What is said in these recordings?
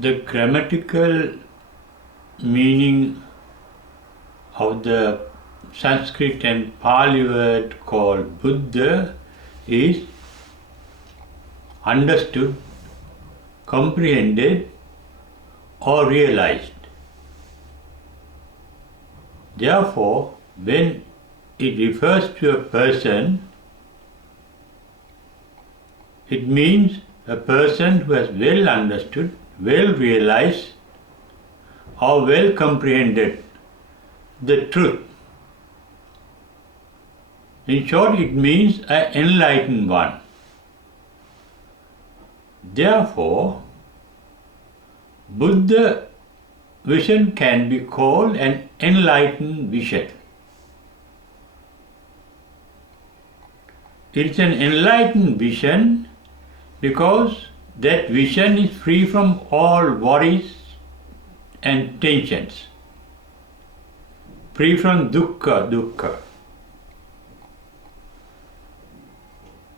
The grammatical meaning of the Sanskrit and Pali word called Buddha is understood, comprehended or realized. Therefore, when it refers to a person, it means a person who has well understood, well realized or well comprehended the truth. In short, it means an enlightened one. Therefore, Buddha vision can be called an enlightened vision. It's an enlightened vision because that vision is free from all worries and tensions, free from dukkha.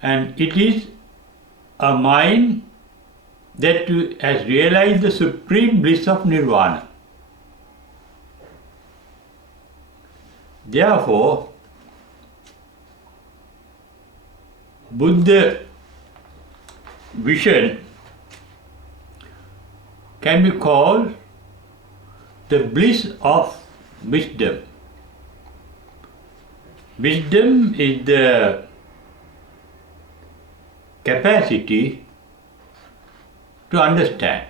And it is a mind that has realized the supreme bliss of nirvana. Therefore, Buddha vision can be called the bliss of wisdom. Wisdom is the capacity to understand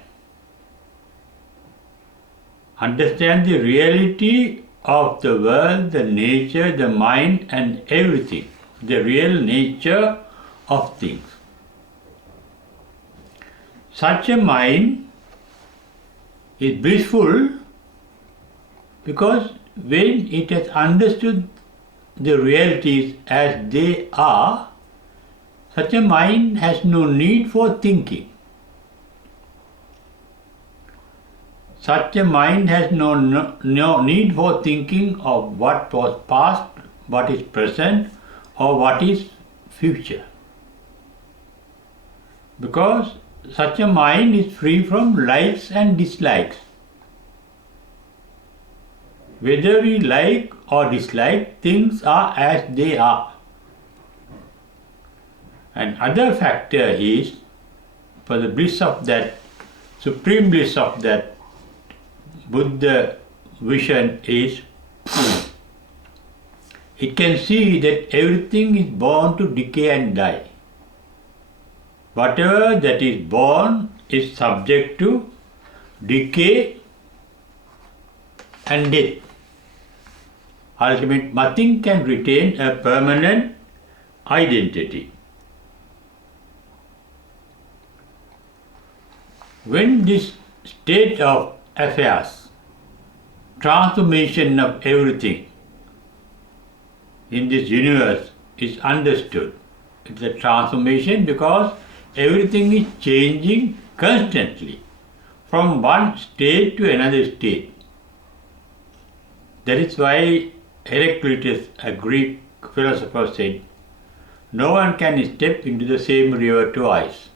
the reality of the world, the nature, the mind and everything, the real nature of things. Such a mind is blissful because when it has understood the realities as they are, such a mind has no need for thinking. Such a mind has no need for thinking of what was past, what is present, or what is future. Because such a mind is free from likes and dislikes. Whether we like or dislike, things are as they are. And other factor is, for the bliss of that, supreme bliss of that Buddha vision is, it can see that everything is born to decay and die. Whatever that is born is subject to decay and death. Ultimately, nothing can retain a permanent identity. When this state of affairs, transformation of everything in this universe is understood, it's a transformation because everything is changing constantly from one state to another state. That is why Heraclitus, a Greek philosopher, said, no one can step into the same river twice.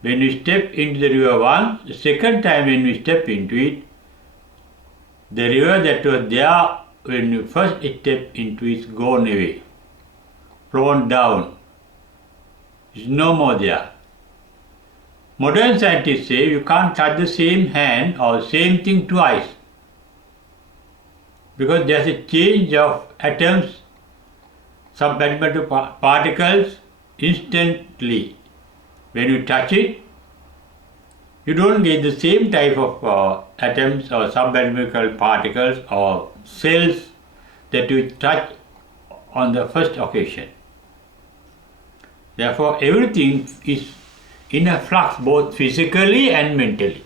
When we step into the river once, the second time when we step into it, the river that was there when you first step into it is gone away, flown down, is no more there. Modern scientists say you can't touch the same hand or same thing twice because there's a change of atoms, subatomic particles instantly. When you touch it, you don't get the same type of atoms or subatomic particles or cells that you touch on the first occasion. Therefore, everything is in a flux both physically and mentally.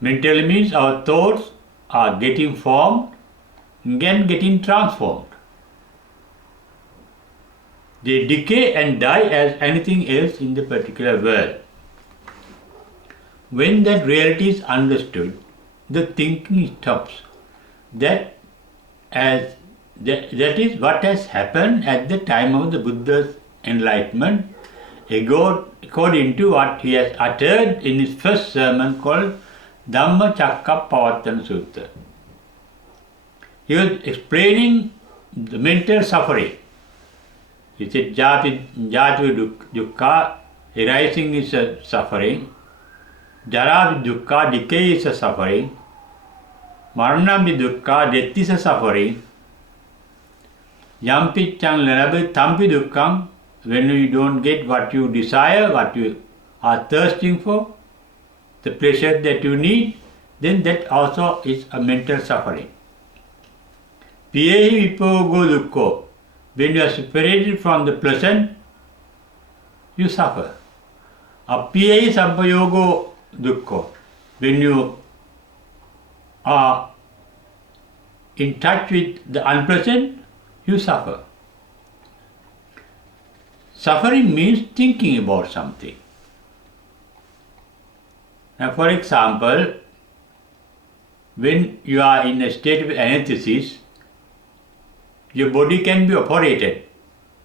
Mentally means our thoughts are getting formed and getting transformed. They decay and die as anything else in the particular world. When that reality is understood, the thinking stops. That is what has happened at the time of the Buddha's enlightenment, according to what he has uttered in his first sermon called Dhammacakkappavattana Sutta. He was explaining the mental suffering. He said jati dukkha, arising is a suffering, jara dukkha, decay is a suffering, marana dukkha, death is a suffering, yampiccang lanabe tampi dukkham, when you don't get what you desire, what you are thirsting for, the pleasure that you need, then that also is a mental suffering. Piyehi vipogo dukkho, when you are separated from the pleasant, you suffer. Appiyehi sampayogo dukkho, when you are in touch with the unpleasant, you suffer. Suffering means thinking about something. Now, for example, when you are in a state of anesthesia, your body can be operated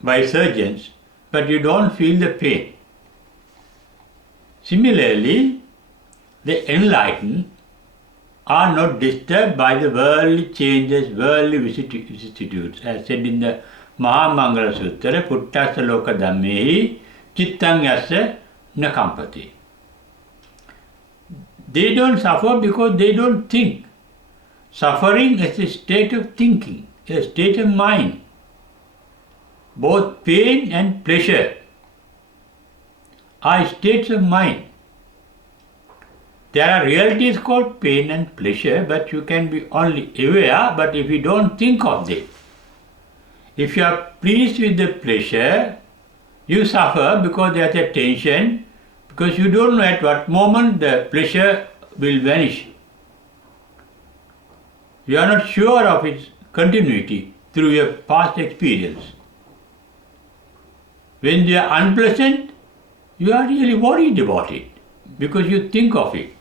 by surgeons, but you don't feel the pain. Similarly, the enlightened are not disturbed by the worldly changes, worldly vicissitudes, as said in the Mahamangala Sutra, Puttasa Loka Dhammehi, chittan yasya na kampati. They don't suffer because they don't think. Suffering is a state of thinking, a state of mind. Both pain and pleasure are states of mind. There are realities called pain and pleasure, but you can be only aware, but if you don't think of them. If you are pleased with the pleasure, you suffer because there is a tension, because you don't know at what moment the pleasure will vanish. You are not sure of its continuity through your past experience. When they are unpleasant, you are really worried about it because you think of it.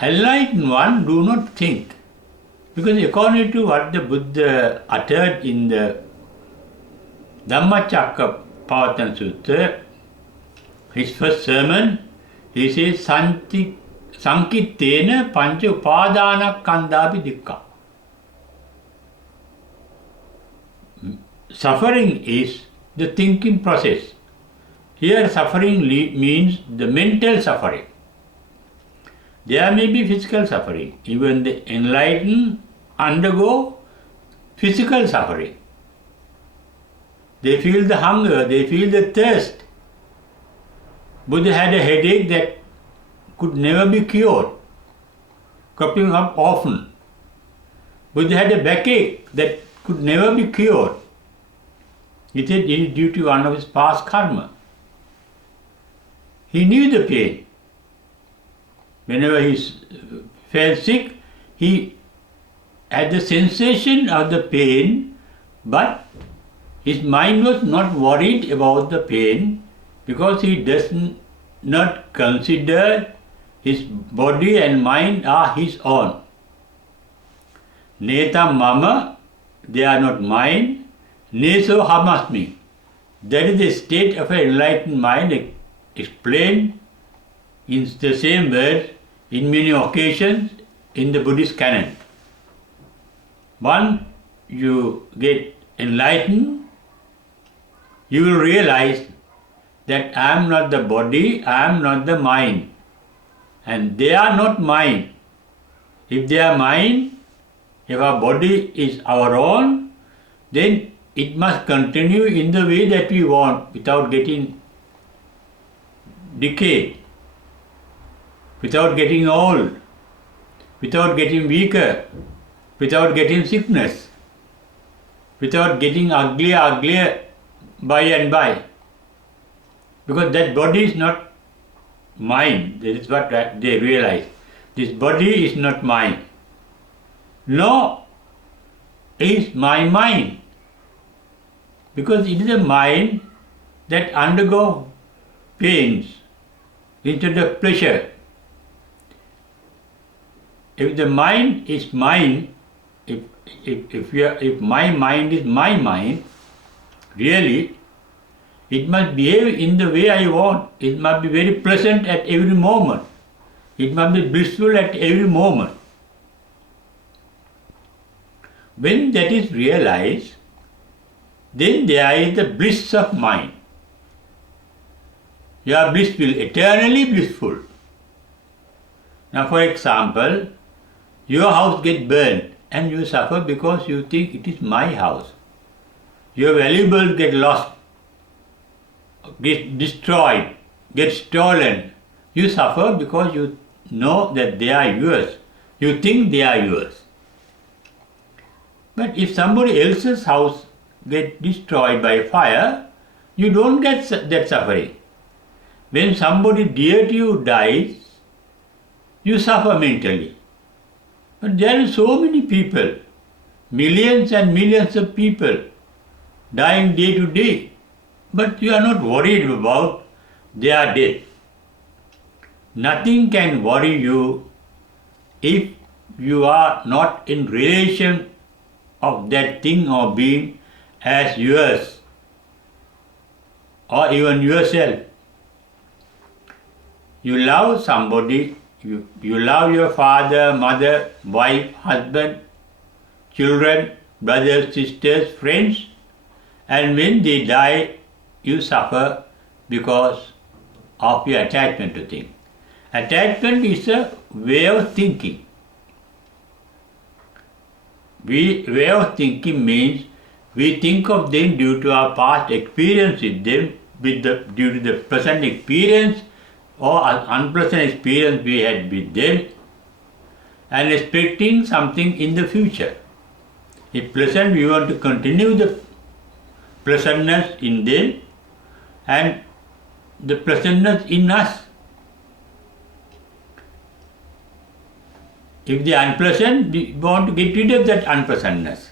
Enlightened one do not think, because according to what the Buddha uttered in the Dhammacakkappavattana Sutta, his first sermon, he says, Sankittena panca upadana kandapi dukkha. Suffering is the thinking process. Here suffering means the mental suffering. There may be physical suffering. Even the enlightened undergo physical suffering. They feel the hunger, they feel the thirst. Buddha had a headache that could never be cured, cropping up often. Buddha had a backache that could never be cured. He said it is due to one of his past karma. He knew the pain. Whenever he felt sick, he had the sensation of the pain, but his mind was not worried about the pain because he does not consider his body and mind are his own. Neta mama, they are not mine. Neso hamasmi. That is the state of an enlightened mind explained in the same words in many occasions in the Buddhist canon. Once you get enlightened, you will realize that I am not the body, I am not the mind. And they are not mine. If they are mine, if our body is our own, then it must continue in the way that we want without getting decayed, without getting old, without getting weaker, without getting sickness, without getting uglier by and by. Because that body is not mine. That is what they realize. This body is not mine. Nor is my mind. Because it is a mind that undergoes pains instead of pleasure. If the mind is mine, if my mind is my mind, really, It must behave in the way I want. It must be very pleasant at every moment. It must be blissful at every moment. When that is realized, then there is the bliss of mind. You are blissful, eternally blissful. Now, for example, your house gets burned and you suffer because you think it is my house. Your valuables get lost, get destroyed, get stolen. You suffer because you know that they are yours. You think they are yours. But if somebody else's house gets destroyed by fire, you don't get that suffering. When somebody dear to you dies, you suffer mentally. But there are so many people, millions and millions of people dying day to day, but you are not worried about their death. Nothing can worry you if you are not in relation of that thing or being as yours or even yourself. You love somebody, you love your father, mother, wife, husband, children, brothers, sisters, friends, and when they die, you suffer because of your attachment to things. Attachment is a way of thinking. Way of thinking means we think of them due to our past experience with them, due to the present experience or unpleasant experience we had with them, and expecting something in the future. If pleasant, we want to continue the pleasantness in them and the pleasantness in us. If they are unpleasant, we want to get rid of that unpleasantness.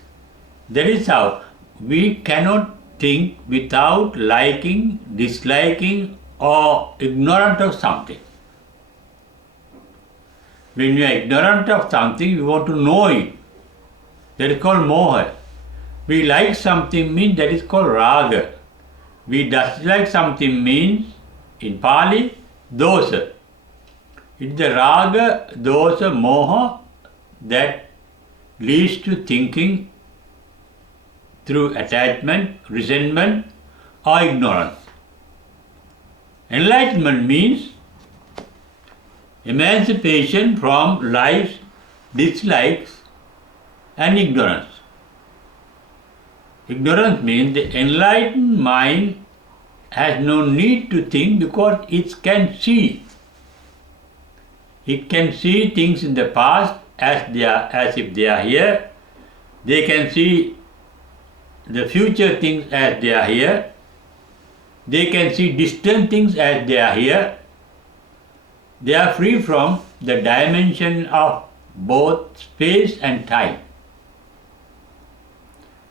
That is how we cannot think without liking, disliking, or ignorant of something. When you are ignorant of something, you want to know it. That is called moha. We like something means that is called raga. We dislike something means, in Pali, dosa. It's the raga, dosa, moha that leads to thinking through attachment, resentment, or ignorance. Enlightenment means emancipation from life's dislikes and ignorance. Ignorance means the enlightened mind has no need to think because it can see. It can see things in the past as if they are here. They can see the future things as they are here. They can see distant things as they are here. They are free from the dimension of both space and time.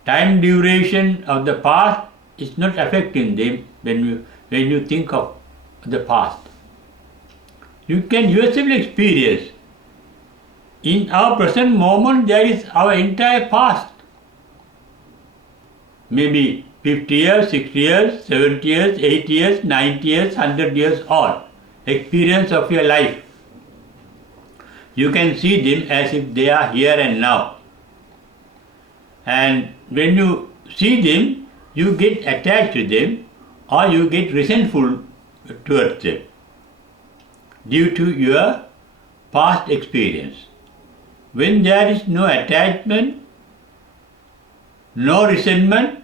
Time duration of the past is not affecting them when you think of the past. You can yourself experience. In our present moment, there is our entire past. Maybe 50 years, 60 years, 70 years, 80 years, 90 years, 100 years old experience of your life. You can see them as if they are here and now. And when you see them, you get attached to them or you get resentful towards them due to your past experience. When there is no attachment, no resentment,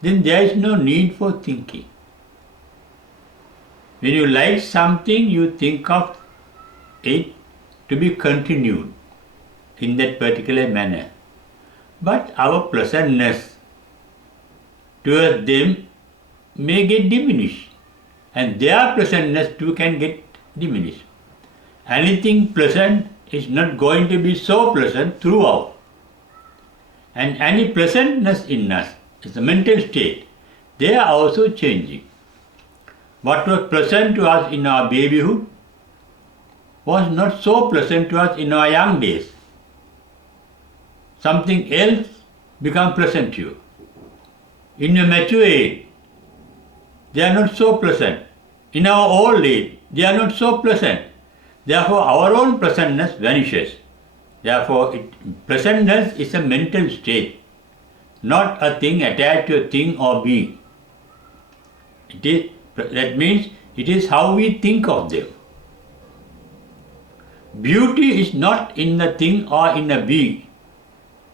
then there is no need for thinking. When you like something, you think of it to be continued in that particular manner. But our pleasantness towards them may get diminished, and their pleasantness too can get diminished. Anything pleasant is not going to be so pleasant throughout. And any pleasantness in us is a mental state. They are also changing. What was pleasant to us in our babyhood was not so pleasant to us in our young days. Something else becomes pleasant to you. In your mature age, they are not so pleasant. In our old age, they are not so pleasant. Therefore, our own pleasantness vanishes. Therefore, pleasantness is a mental state, not a thing attached to a thing or being. That means it is how we think of them. Beauty is not in the thing or in a being.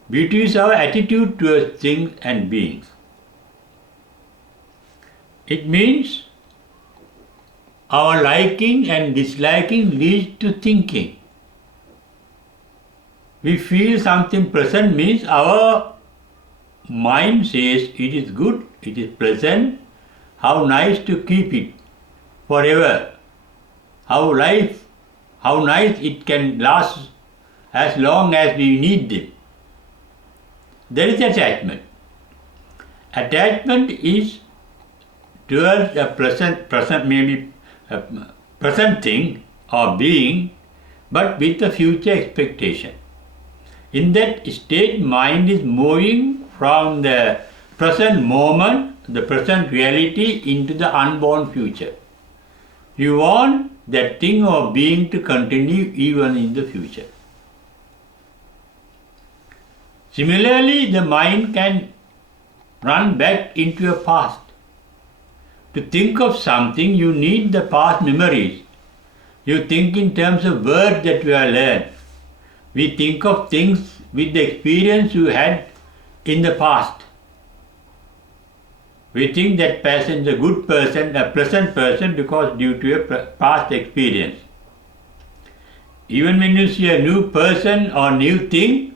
Beauty is our attitude towards things and beings. It means our liking and disliking leads to thinking. We feel something pleasant means our mind says it is good, it is pleasant, how nice to keep it forever, how nice it can last as long as we need them. There is attachment. Attachment is towards a present thing or being, but with a future expectation. In that state, mind is moving from the present moment, the present reality, into the unborn future. You want that thing or being to continue even in the future. Similarly, the mind can run back into your past. To think of something, you need the past memories. You think in terms of words that you have learned. We think of things with the experience you had in the past. We think that person is a good person, a pleasant person, because due to a past experience. Even when you see a new person or new thing,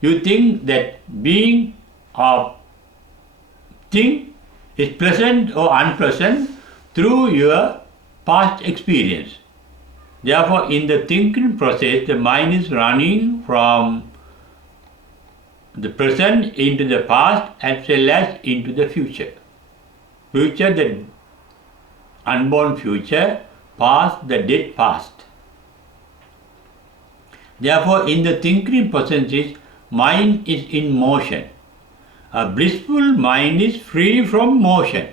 you think that being or thing is pleasant or unpleasant through your past experience. Therefore, in the thinking process, the mind is running from the present into the past as well as into the future. Future, the unborn future; past, the dead past. Therefore, in the thinking process, mind is in motion. A blissful mind is free from motion.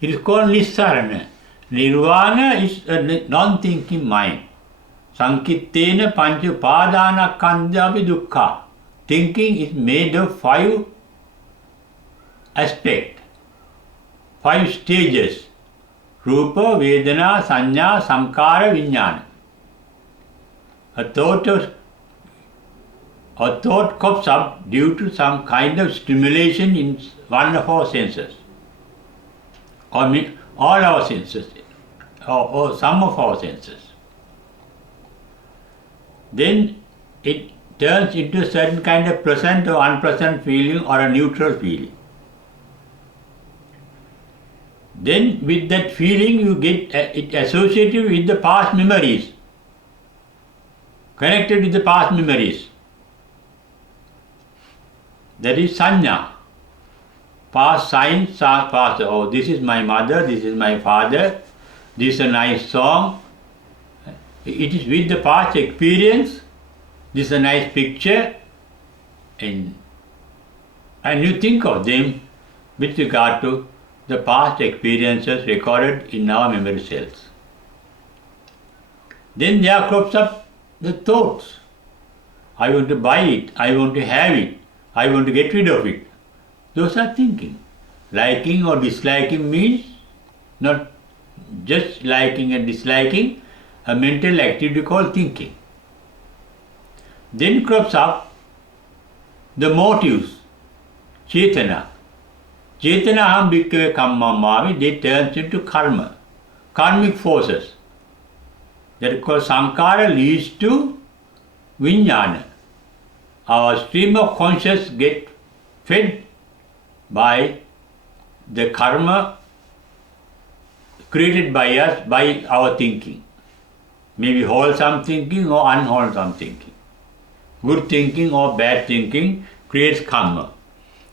It is called Nissarana. Nirvana is a non-thinking mind. Sankittena pancha upadana khandyapi dukkha. Thinking is made of 5 aspects, 5 stages: Rupa, Vedana, Sanya, Samkara, Vijnana. A thought comes up due to some kind of stimulation in one of our senses, or all our senses, or some of our senses. Then it turns into a certain kind of pleasant or unpleasant feeling or a neutral feeling. Then with that feeling you get it associated with the past memories, connected with the past memories. That is sanya. Past signs, past, oh, this is my mother, this is my father, this is a nice song. It is with the past experience, this is a nice picture, and you think of them with regard to the past experiences recorded in our memory cells. Then there crops up the thoughts. I want to buy it, I want to have it, I want to get rid of it. Those are thinking. Liking or disliking means not just liking and disliking, a mental activity called thinking. Then crops up the motives, chitana. Chetanaham bhikkhave kammam mami, they turns into karma, karmic forces. That is called sankara, leads to vijnana. Our stream of consciousness get fed by the karma created by us, by our thinking. Maybe wholesome thinking or unwholesome thinking. Good thinking or bad thinking creates karma.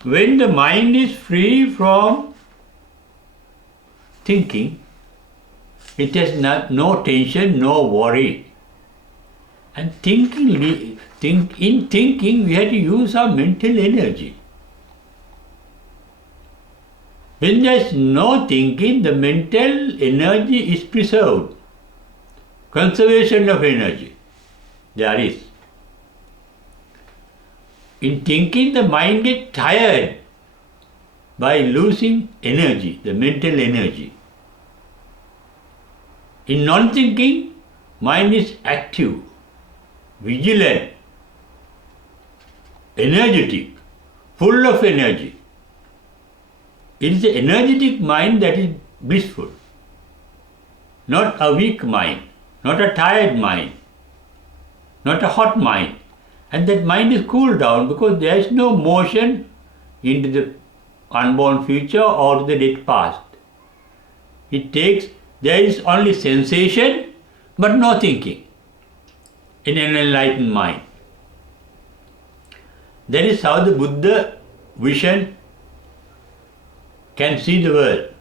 When the mind is free from thinking, it has no tension, no worry. And in thinking we have to use our mental energy. When there is no thinking, the mental energy is preserved. Conservation of energy there is. In thinking, the mind gets tired by losing energy, the mental energy. In non-thinking, mind is active, vigilant, energetic, full of energy. It is the energetic mind that is blissful, not a weak mind, not a tired mind, not a hot mind. And that mind is cooled down because there is no motion into the unborn future or the dead past. There is only sensation but no thinking in an enlightened mind. That is how the Buddha vision can see the world.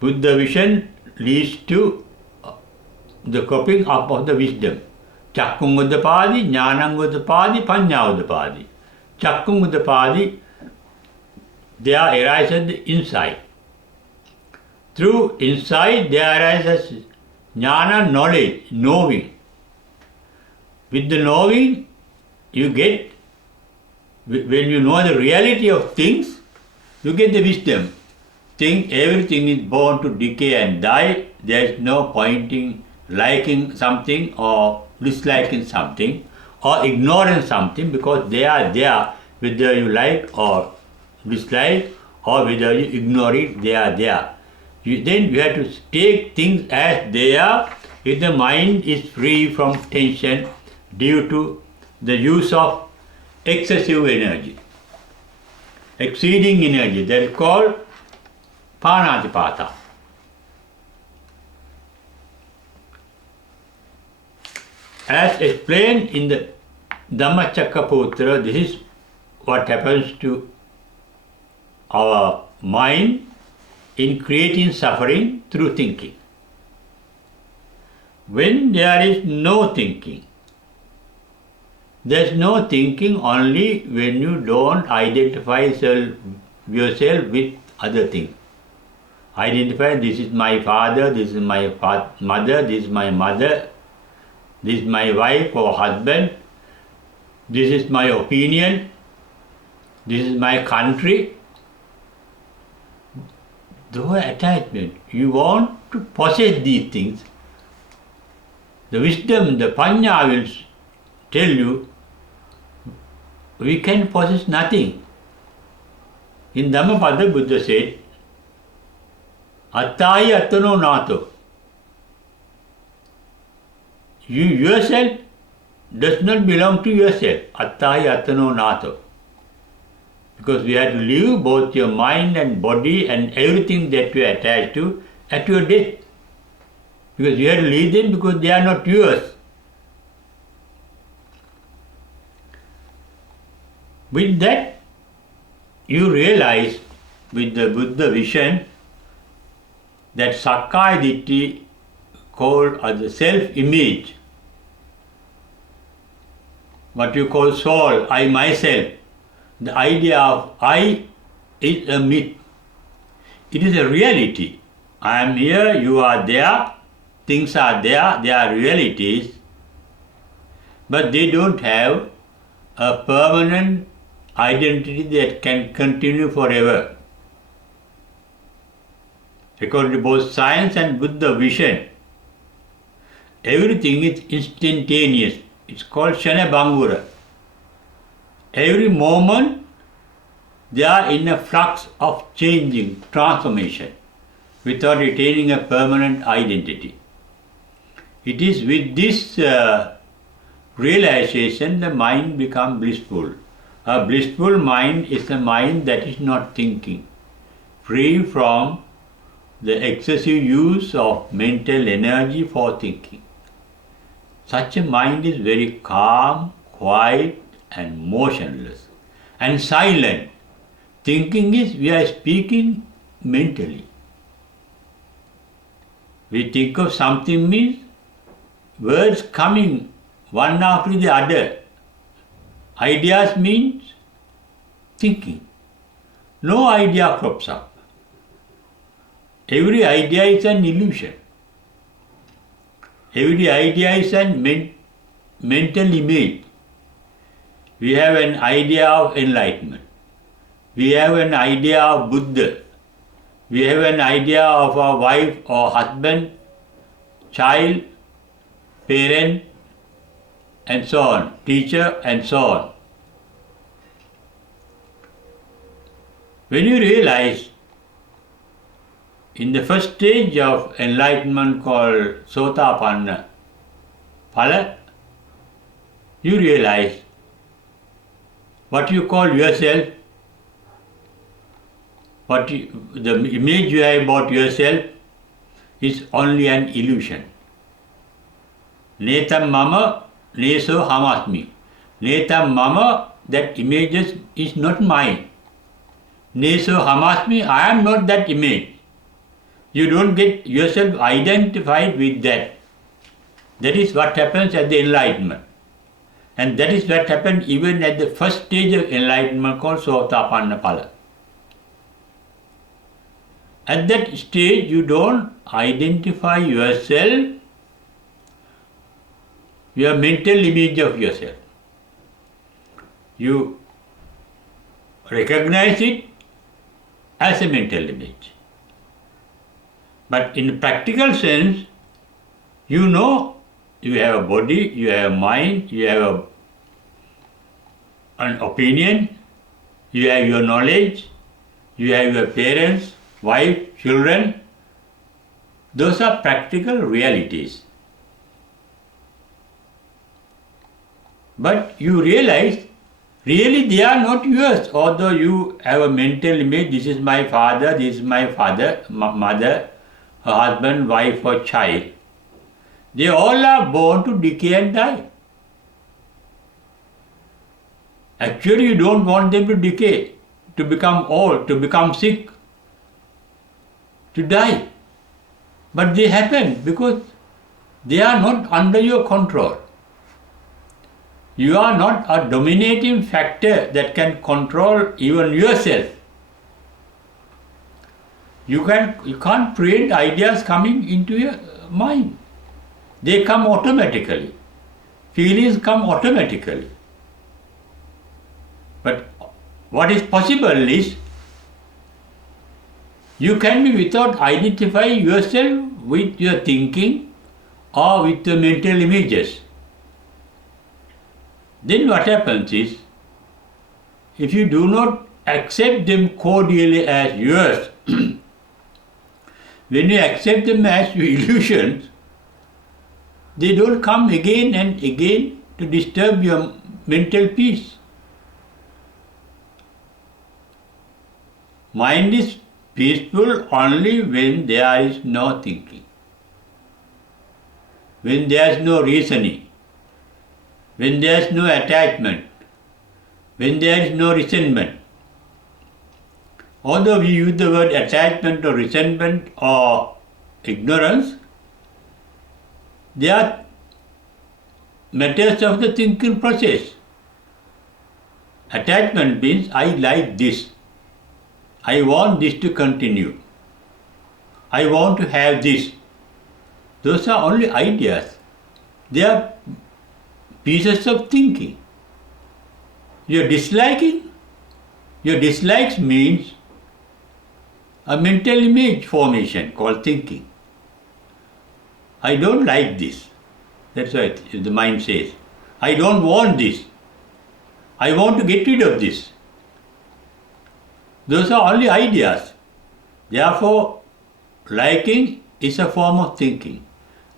Buddha vision leads to the cropping up of the wisdom. Chakkung Uddapadi, Jnanang Uddapadi, Panya Uddapadi. Chakkung Uddapadi, there arises the insight. Through insight there arises jnana, knowledge, knowing. With the knowing you get, when you know the reality of things, you get the wisdom. Everything is born to decay and die. There is no point in liking something or disliking something or ignoring something, because they are there whether you like or dislike or whether you ignore it, they are there. Then you have to take things as they are if the mind is free from tension due to the use of excessive energy, exceeding energy. That is called panatipata. As explained in the Dhammacakkappavattana, this is what happens to our mind in creating suffering through thinking. When there is no thinking, there is no thinking only when you don't identify yourself with other things. Identify, this is my father, this is my mother, this is my mother, this is my wife or husband, this is my opinion, this is my country. Though attachment, you want to possess these things. The wisdom, the panya will tell you, we can possess nothing. In Dhammapada, Buddha said, Attahi attano nato. You yourself does not belong to yourself. Attahi attano nato. Because we have to leave both your mind and body and everything that you are attached to at your death. Because you have to leave them because they are not yours. With that, you realize with the Buddha vision that Sakkaya Ditthi, called as the self-image, what you call soul, I myself, the idea of I is a myth. It is a reality. I am here, you are there, things are there, they are realities, but they don't have a permanent identity that can continue forever. According to both science and Buddha vision, everything is instantaneous. It's called Shana Bhangura. Every moment they are in a flux of changing, transformation, without retaining a permanent identity. It is with this realization the mind becomes blissful. A blissful mind is a mind that is not thinking, free from the excessive use of mental energy for thinking. Such a mind is very calm, quiet, and motionless, and silent. Thinking is, we are speaking mentally. We think of something means words coming one after the other. Ideas means thinking. no idea crops up. Every idea is an illusion. Every idea is a mental image. We have an idea of enlightenment. We have an idea of Buddha. We have an idea of a wife or husband, child, parent, and so on, teacher, and so on. When you realize in the first stage of enlightenment called sotapanna phala, you realize what you call yourself, the image you have about yourself is only an illusion. Netam mama, neso hamasmi. Netam mama, that image is not mine. Neso hamasmi, I am not that image. You don't get yourself identified with that. That is what happens at the enlightenment. And that is what happened even at the first stage of enlightenment called sotapanna phala. At that stage, you don't identify yourself, your mental image of yourself. You recognize it as a mental image. But in practical sense, you know you have a body, you have a mind, you have an opinion, you have your knowledge, you have your parents, wife, children. Those are practical realities. But you realize really they are not yours, although you have a mental image, this is my father, this is my mother, a husband, wife or child. They all are born to decay and die. Actually, you don't want them to decay, to become old, to become sick, to die. But they happen because they are not under your control. You are not a dominating factor that can control even yourself. You can't prevent ideas coming into your mind. They come automatically. Feelings come automatically. But what is possible is you can be without identifying yourself with your thinking or with the mental images. Then what happens is, if you do not accept them cordially as yours, when you accept them as your illusions, they don't come again and again to disturb your mental peace. Mind is peaceful only when there is no thinking, when there is no reasoning, when there is no attachment, when there is no resentment. Although we use the word attachment or resentment or ignorance, they are matters of the thinking process. Attachment means I like this. I want this to continue. I want to have this. Those are only ideas. They are pieces of thinking. Your dislikes means a mental image formation called thinking. I don't like this. That's why the mind says. I don't want this. I want to get rid of this. Those are only ideas. Therefore, liking is a form of thinking.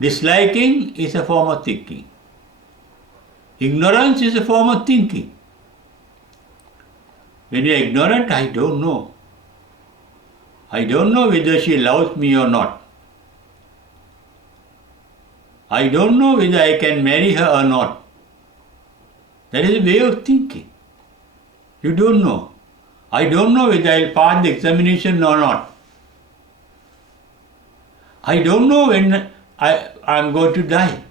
Disliking is a form of thinking. Ignorance is a form of thinking. When you are ignorant, I don't know. I don't know whether she loves me or not. I don't know whether I can marry her or not. That is a way of thinking. You don't know. I don't know whether I will pass the examination or not. I don't know when I am going to die.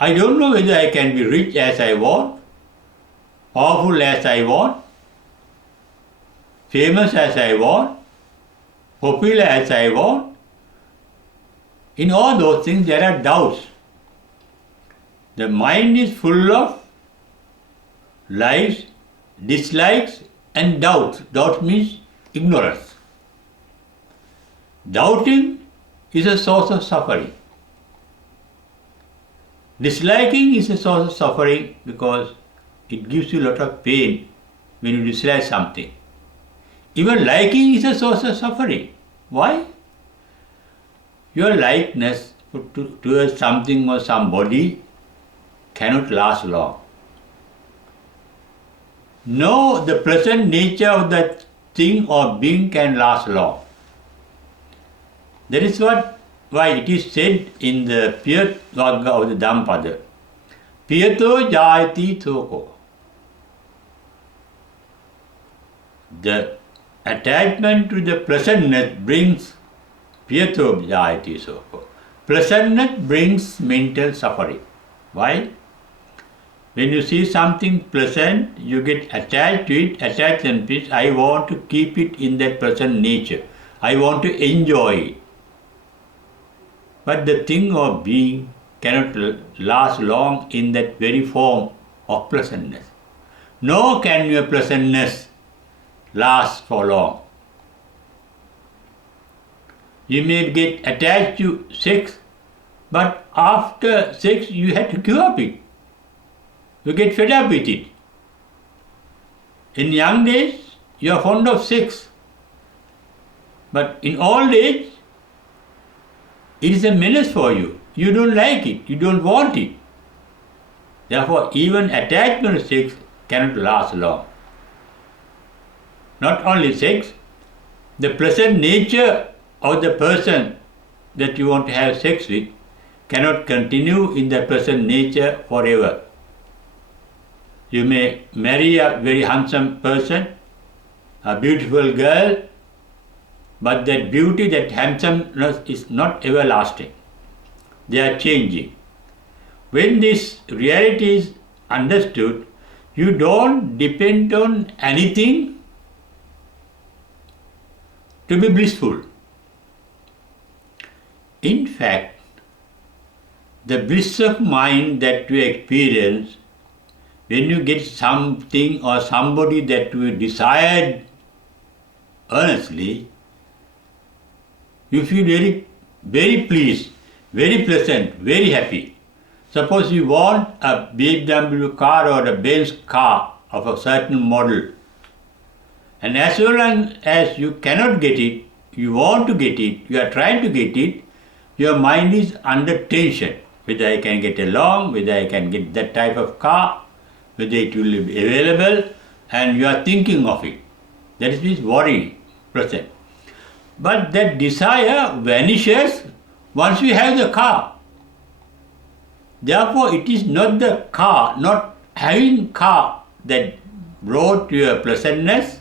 I don't know whether I can be rich as I want. powerful as I want, famous as I want, popular as I want. In all those things there are doubts. The mind is full of likes, dislikes and doubts. Doubt means ignorance. Doubting is a source of suffering. Disliking is a source of suffering because it gives you a lot of pain when you dislike something. Even liking is a source of suffering. Why? Your likeness towards something or somebody cannot last long. No, the present nature of that thing or being can last long. That is why it is said in the Piyat Vagga of the Dhammapada, Piyato jayati soko. The attachment to the pleasantness brings Piyato jayati soko. Pleasantness brings mental suffering. Why? When you see something pleasant, you get attached to it, attachment means I want to keep it in that pleasant nature. I want to enjoy it. But the thing or being cannot last long in that very form of pleasantness. Nor can your pleasantness last for long. You may get attached to sex, but after sex you have to give up it. You get fed up with it. In young days you are fond of sex, but in old age it is a menace for you. You don't like it. You don't want it. Therefore, even attachment to sex cannot last long. Not only sex, the present nature of the person that you want to have sex with cannot continue in the present nature forever. You may marry a very handsome person, a beautiful girl, but that beauty, that handsomeness is not everlasting. They are changing. When this reality is understood, you don't depend on anything to be blissful. In fact, the bliss of mind that you experience when you get something or somebody that you desired earnestly, you feel very, very pleased, very pleasant, very happy. Suppose you want a BMW car or a Benz car of a certain model, and as long as you cannot get it, you want to get it, you are trying to get it, your mind is under tension. Whether I can get along, whether I can get that type of car, whether it will be available, and you are thinking of it. That is means worrying, present. But that desire vanishes once you have the car. Therefore, it is not the car, not having car that brought your pleasantness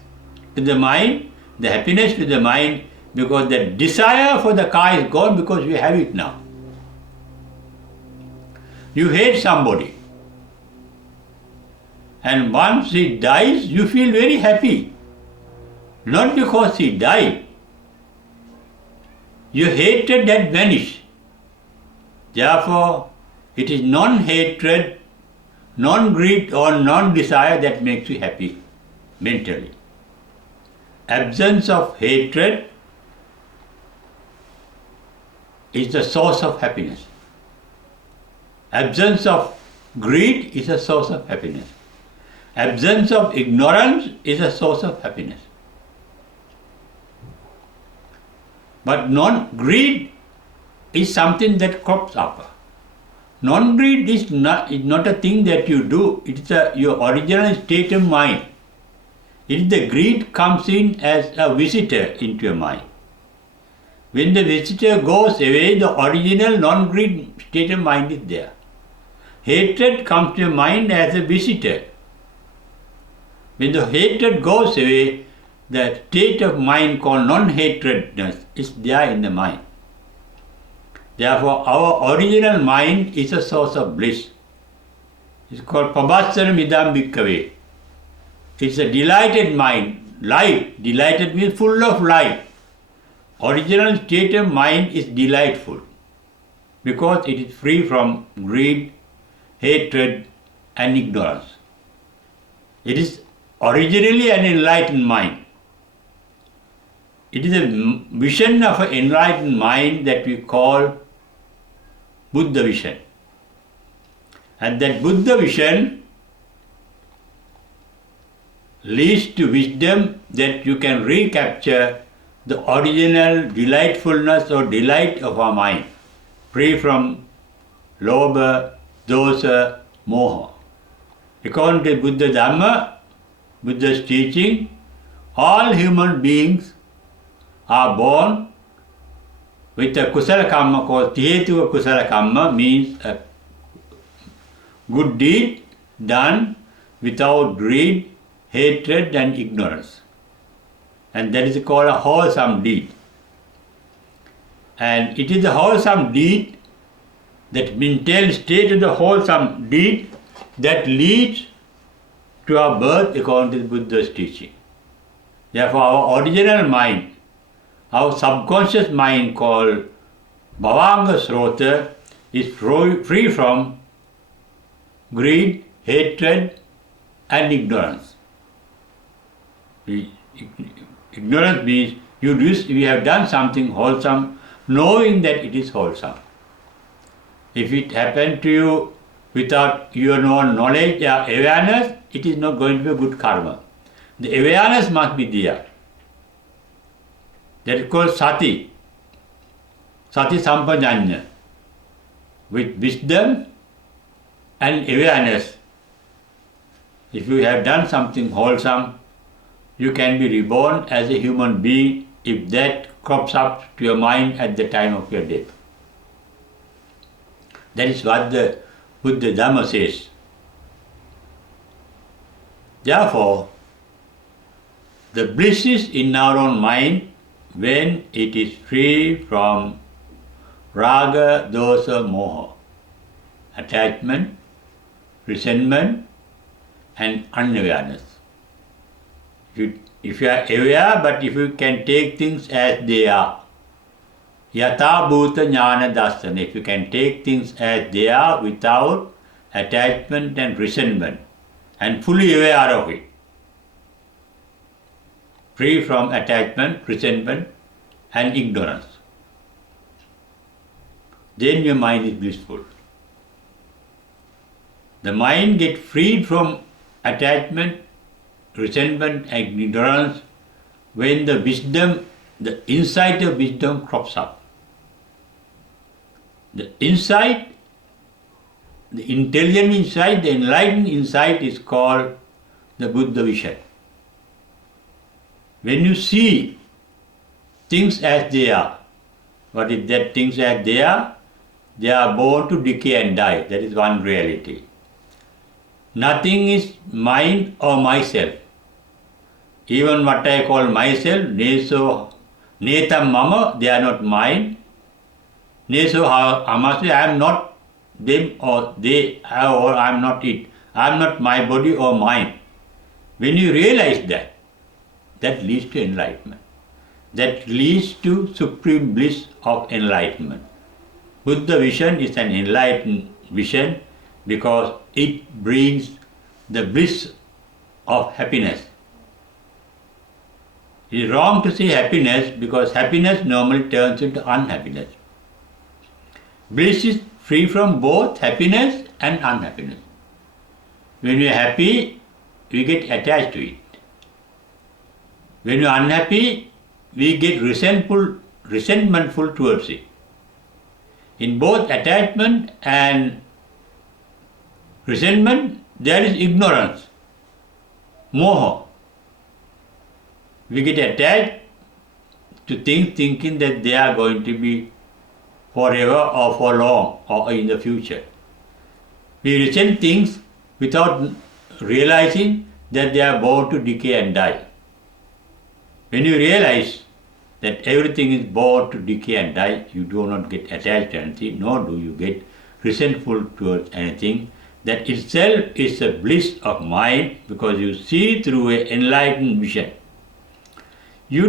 to the mind, the happiness to the mind, because the desire for the car is gone because you have it now. You hate somebody, and once he dies, you feel very happy. Not because he died. Your hatred that vanished. Therefore, it is non-hatred, non-greed or non-desire that makes you happy mentally. Absence of hatred is the source of happiness. Absence of greed is a source of happiness. Absence of ignorance is a source of happiness. But non-greed is something that crops up. Non-greed is not a thing that you do, it is your original state of mind. It is the greed comes in as a visitor into your mind. When the visitor goes away, the original non-greed state of mind is there. Hatred comes to your mind as a visitor. When the hatred goes away, the state of mind called non-hatredness is there in the mind. Therefore, our original mind is a source of bliss. It's called pabassaram idam bhikkave. It's a delighted mind. Light, delighted means full of light. Original state of mind is delightful because it is free from greed, hatred and ignorance. It is originally an enlightened mind. It is a vision of an enlightened mind that we call Buddha Vision. And that Buddha Vision leads to wisdom that you can recapture the original delightfulness or delight of our mind, free from lobha, dosa, moha. According to Buddha Dhamma, Buddha's teaching, all human beings are born with a kusala karma called ceto kusala karma, means a good deed done without greed, hatred and ignorance. And that is called a wholesome deed. And it is a wholesome deed, that mental state of the wholesome deed that leads to our birth according to the Buddha's teaching. Therefore our original mind, our subconscious mind called bhavanga srota, is free from greed, hatred and ignorance. Ignorance means you have done something wholesome knowing that it is wholesome. If it happened to you without your own knowledge or awareness, it is not going to be a good karma. The awareness must be there. That is called sati. Sati sampajanya. With wisdom and awareness, if you have done something wholesome, you can be reborn as a human being if that crops up to your mind at the time of your death. That is what the Buddha Dhamma says. Therefore, the bliss is in our own mind when it is free from raga, dosa, moha, attachment, resentment and unawareness. If you are aware, but if you can take things as they are, yatha bhuta jnana darsana, if you can take things as they are without attachment and resentment and fully aware of it, free from attachment, resentment and ignorance, then your mind is blissful. The mind gets freed from attachment, resentment and ignorance when the wisdom, the insight of wisdom crops up. The insight, the intelligent insight, the enlightened insight is called the Buddha Vision. When you see things as they are, what is that things as they are? They are born to decay and die. That is one reality. Nothing is mine or myself. Even what I call myself, neso, netam mama, they are not mine. Neso amase, I am not them or they, or I am not it. I am not my body or mine. When you realize that, that leads to enlightenment. That leads to supreme bliss of enlightenment. Buddha vision is an enlightened vision because it brings the bliss of happiness. It is wrong to say happiness because happiness normally turns into unhappiness. Bliss is free from both happiness and unhappiness. When we are happy, we get attached to it. When we are unhappy, we get resentmentful towards it. In both attachment and resentment, there is ignorance, moha. We get attached to things thinking that they are going to be forever or for long or in the future. We resent things without realizing that they are born to decay and die. When you realize that everything is born to decay and die, you do not get attached to anything, nor do you get resentful towards anything, That itself is a bliss of mind because you see through an enlightened vision. You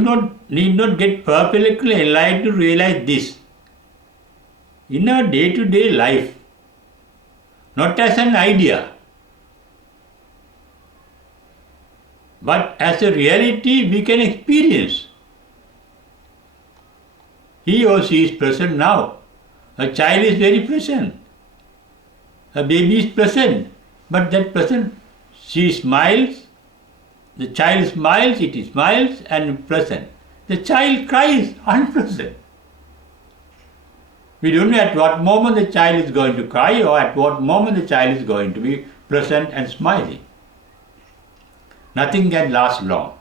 need not get perfectly enlightened to realize this. In our day-to-day life, not as an idea, but as a reality we can experience. He or she is present now. A child is very present. A baby is present. But that present, she smiles, the child smiles, it smiles and present. The child cries, unpresent. We don't know at what moment the child is going to cry or at what moment the child is going to be present and smiling. Nothing can last long.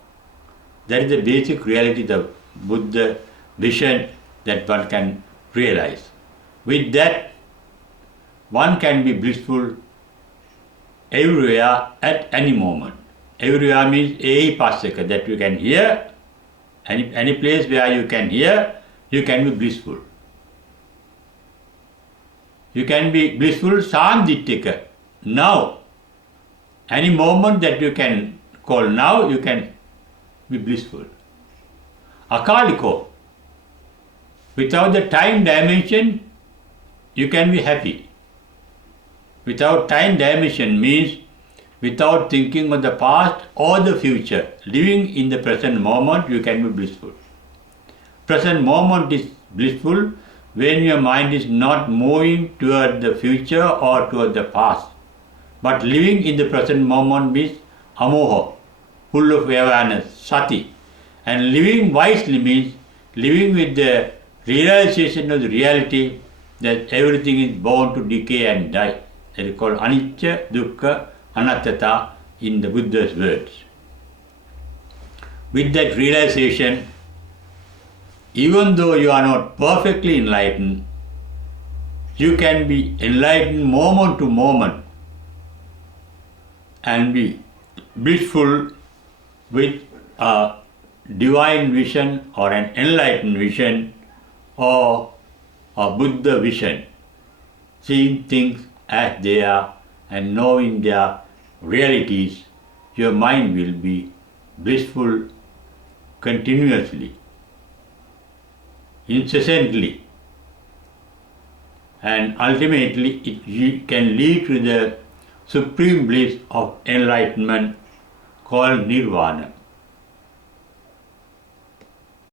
That is the basic reality, the Buddha vision that one can realize. With that, one can be blissful everywhere at any moment. Everywhere means pasaka, that you can hear, any place where you can hear, you can be blissful. You can be blissful sandittika, now. Any moment that you can call now, you can be blissful. Akaliko, without the time dimension, you can be happy. Without time dimension means without thinking of the past or the future, living in the present moment, you can be blissful. Present moment is blissful when your mind is not moving toward the future or toward the past, but living in the present moment means amoha, full of awareness, sati. And living wisely means living with the realization of the reality that everything is born to decay and die. That is called anicca, dukkha, anattata in the Buddha's words. With that realization, even though you are not perfectly enlightened, you can be enlightened moment to moment and be blissful with a divine vision or an enlightened vision or a Buddha vision, seeing things as they are and knowing their realities. Your mind will be blissful continuously, incessantly, and ultimately it can lead to the supreme bliss of enlightenment called nirvana.